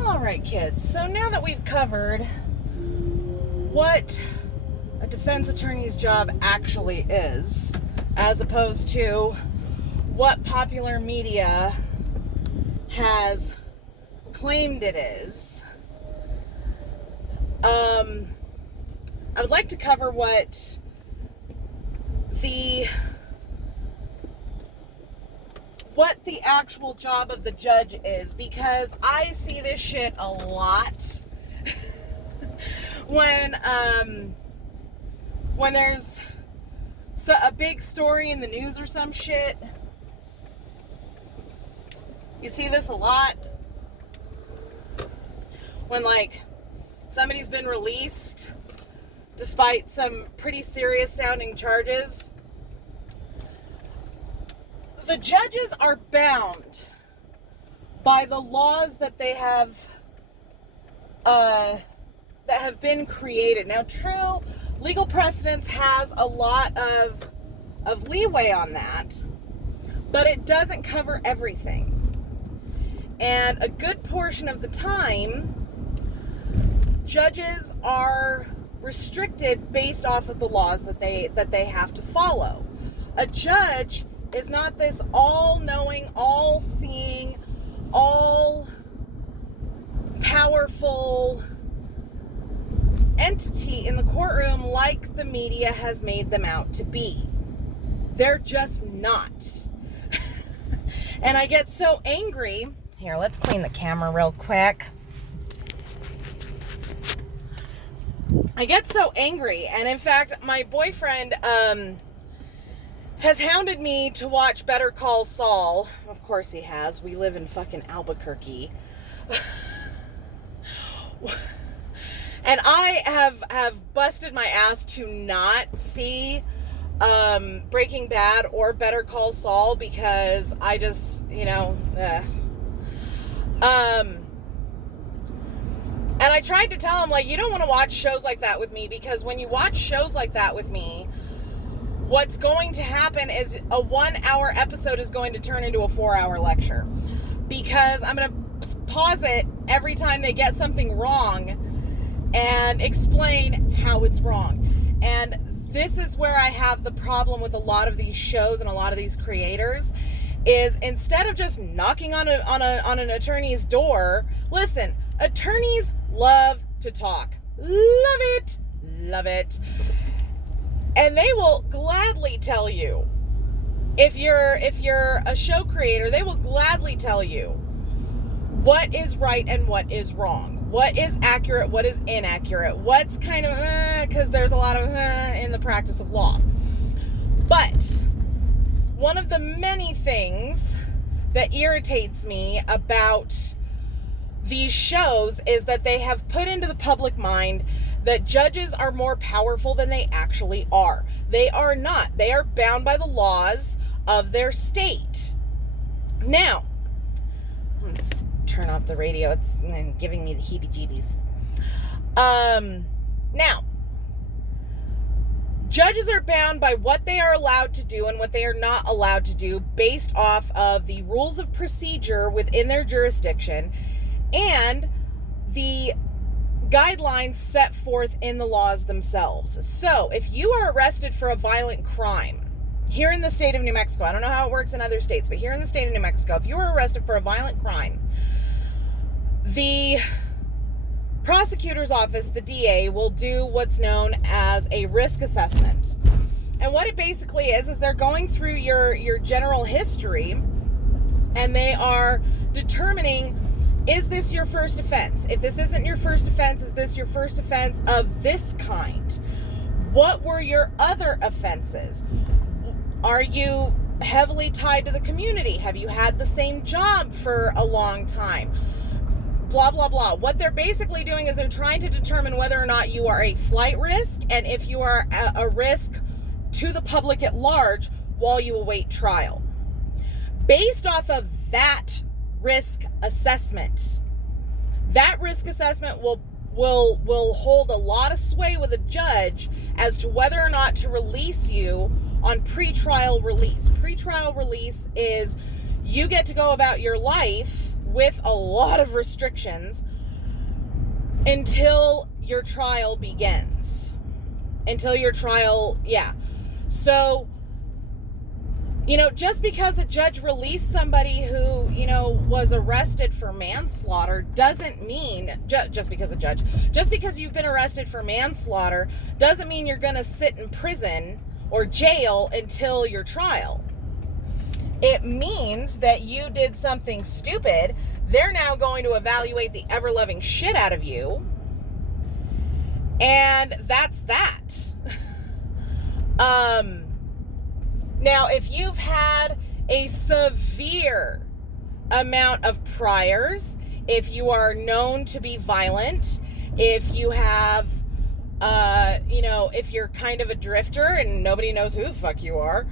All right, kids. So now that we've covered what a defense attorney's job actually is, as opposed to what popular media has claimed it is, I would like to cover what the actual job of the judge is, because I see this shit a lot when there's a big story in the news or some shit. You see this a lot when, like, somebody's been released despite some pretty serious sounding charges. The judges are bound by the laws that they have been created. Now, true, legal precedence has a lot of leeway on that, but it doesn't cover everything. And a good portion of the time, judges are restricted based off of the laws that they have to follow. A judge is not this all-knowing, all-seeing, all-powerful entity in the courtroom like the media has made them out to be. They're just not. And I get so angry. Here, let's clean the camera real quick. I get so angry, and in fact, my boyfriend has hounded me to watch Better Call Saul. Of course he has. We live in fucking Albuquerque. And I have busted my ass to not see Breaking Bad or Better Call Saul, because I just, and I tried to tell him, like, you don't want to watch shows like that with me, because when you watch shows like that with me, what's going to happen is a 1-hour episode is going to turn into a 4-hour lecture, because I'm going to pause it every time they get something wrong and explain how it's wrong. And this is where I have the problem with a lot of these shows and a lot of these creators, is instead of just knocking on an attorney's door, listen, attorneys love to talk. Love it. And they will gladly tell you, if you're a show creator, they will gladly tell you what is right and what is wrong, what is accurate, what is inaccurate, what's kind of because there's a lot of in the practice of law. But one of the many things that irritates me about these shows is that they have put into the public mind that judges are more powerful than they actually are. They are not. They are bound by the laws of their state. Now, let's turn off the radio. It's giving me the heebie-jeebies. Now, judges are bound by what they are allowed to do and what they are not allowed to do based off of the rules of procedure within their jurisdiction and the guidelines set forth in the laws themselves. So, if you are arrested for a violent crime here in the state of New Mexico, I don't know how it works in other states, but here in the state of New Mexico, if you are arrested for a violent crime, the prosecutor's office, the DA, will do what's known as a risk assessment. And what it basically is they're going through your general history, and they are determining, is this your first offense? If this isn't your first offense, is this your first offense of this kind? What were your other offenses? Are you heavily tied to the community? Have you had the same job for a long time? Blah, blah, blah. What they're basically doing is they're trying to determine whether or not you are a flight risk and if you are a risk to the public at large while you await trial. Based off of that risk assessment, that risk assessment will hold a lot of sway with a judge as to whether or not to release you on pretrial release. Pretrial release is you get to go about your life with a lot of restrictions until your trial begins. Until your trial, yeah. So, just because a judge released somebody who, was arrested for manslaughter doesn't mean, just because you've been arrested for manslaughter doesn't mean you're going to sit in prison or jail until your trial. It means that you did something stupid. They're now going to evaluate the ever-loving shit out of you. And that's that. Now, if you've had a severe amount of priors, if you are known to be violent, if you have, if you're kind of a drifter and nobody knows who the fuck you are,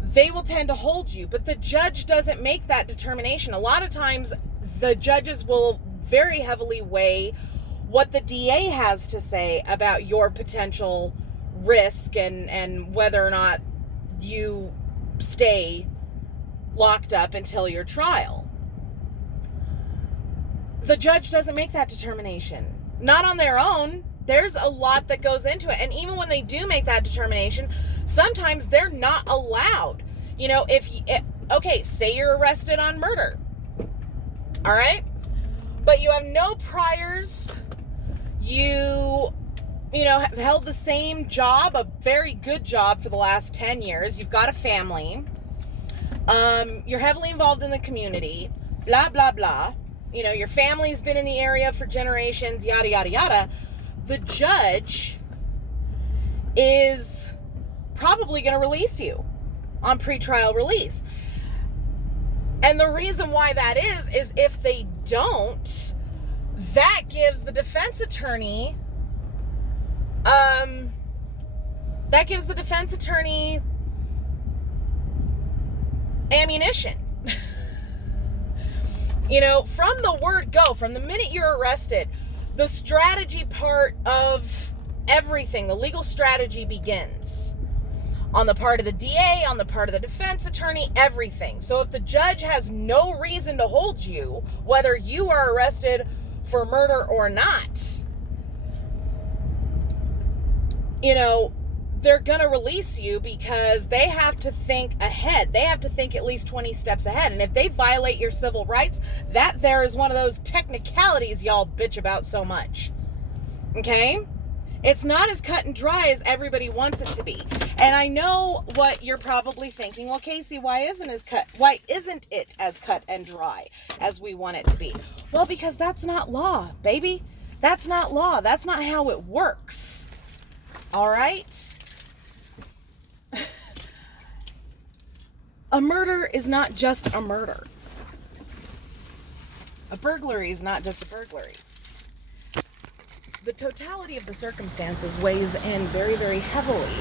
they will tend to hold you. But the judge doesn't make that determination. A lot of times, the judges will very heavily weigh what the DA has to say about your potential risk and whether or not you stay locked up until your trial. The judge doesn't make that determination. Not on their own. There's a lot that goes into it. And even when they do make that determination, sometimes they're not allowed. Say you're arrested on murder. All right? But you have no priors. You have held the same job, a very good job for the last 10 years. You've got a family. You're heavily involved in the community. Blah, blah, blah. Your family's been in the area for generations, yada, yada, yada. The judge is probably going to release you on pretrial release. And the reason why that is if they don't, that gives the defense attorney ammunition. From the word go, from the minute you're arrested, the strategy part of everything, the legal strategy begins. On the part of the DA, on the part of the defense attorney, everything. So if the judge has no reason to hold you, whether you are arrested for murder or not, they're going to release you because they have to think ahead. They have to think at least 20 steps ahead. And if they violate your civil rights, that there is one of those technicalities y'all bitch about so much. Okay? It's not as cut and dry as everybody wants it to be. And I know what you're probably thinking. Well, Casey, why isn't it as cut and dry as we want it to be? Well, because that's not law, baby. That's not law. That's not how it works. All right? A murder is not just a murder. A burglary is not just a burglary. The totality of the circumstances weighs in very, very heavily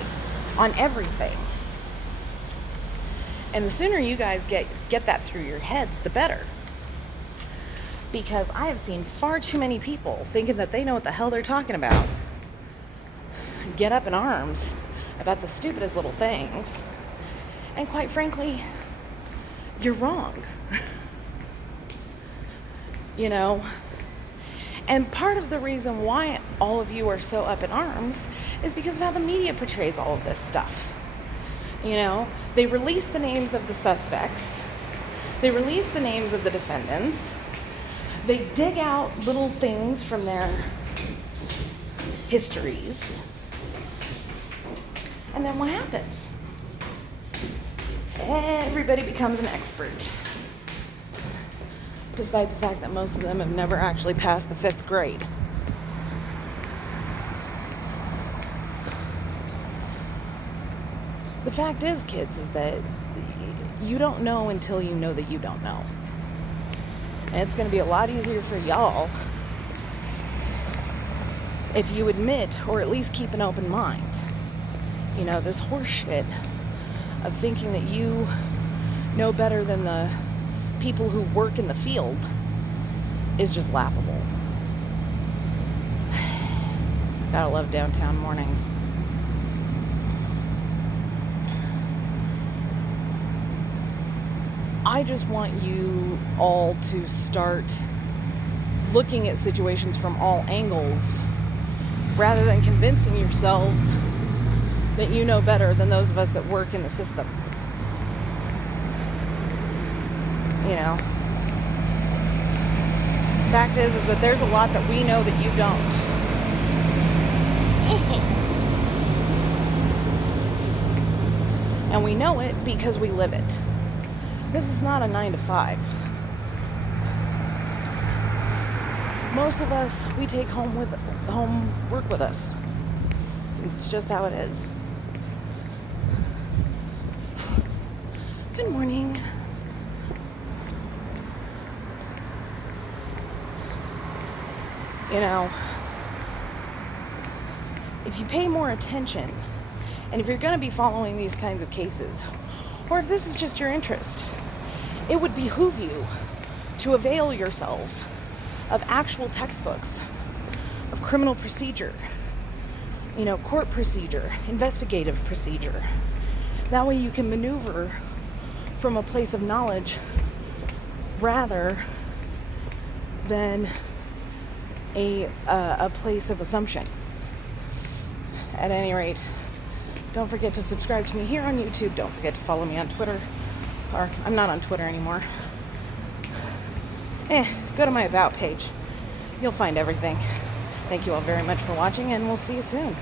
on everything. And the sooner you guys get that through your heads, the better. Because I have seen far too many people thinking that they know what the hell they're talking about get up in arms about the stupidest little things. And quite frankly, you're wrong. And part of the reason why all of you are so up in arms is because of how the media portrays all of this stuff. They release the names of the suspects. They release the names of the defendants. They dig out little things from their histories. And then what happens? Everybody becomes an expert. Despite the fact that most of them have never actually passed the 5th grade. The fact is, kids, is that you don't know until you know that you don't know. And it's going to be a lot easier for y'all if you admit, or at least keep an open mind. This horse shit of thinking that you know better than the people who work in the field is just laughable. Gotta love downtown mornings. I just want you all to start looking at situations from all angles rather than convincing yourselves that you know better than those of us that work in the system. You know, fact is that there's a lot that we know that you don't. And we know it because we live it. This is not a 9 to 5. Most of us, we take home work with us. It's just how it is. Good morning. You know, if you pay more attention, and if you're going to be following these kinds of cases, or if this is just your interest, it would behoove you to avail yourselves of actual textbooks of criminal procedure, court procedure, investigative procedure. That way you can maneuver from a place of knowledge rather than a place of assumption. At any rate, don't forget to subscribe to me here on YouTube. Don't forget to follow me on Twitter. Or, I'm not on Twitter anymore. Go to my About page. You'll find everything. Thank you all very much for watching, and we'll see you soon.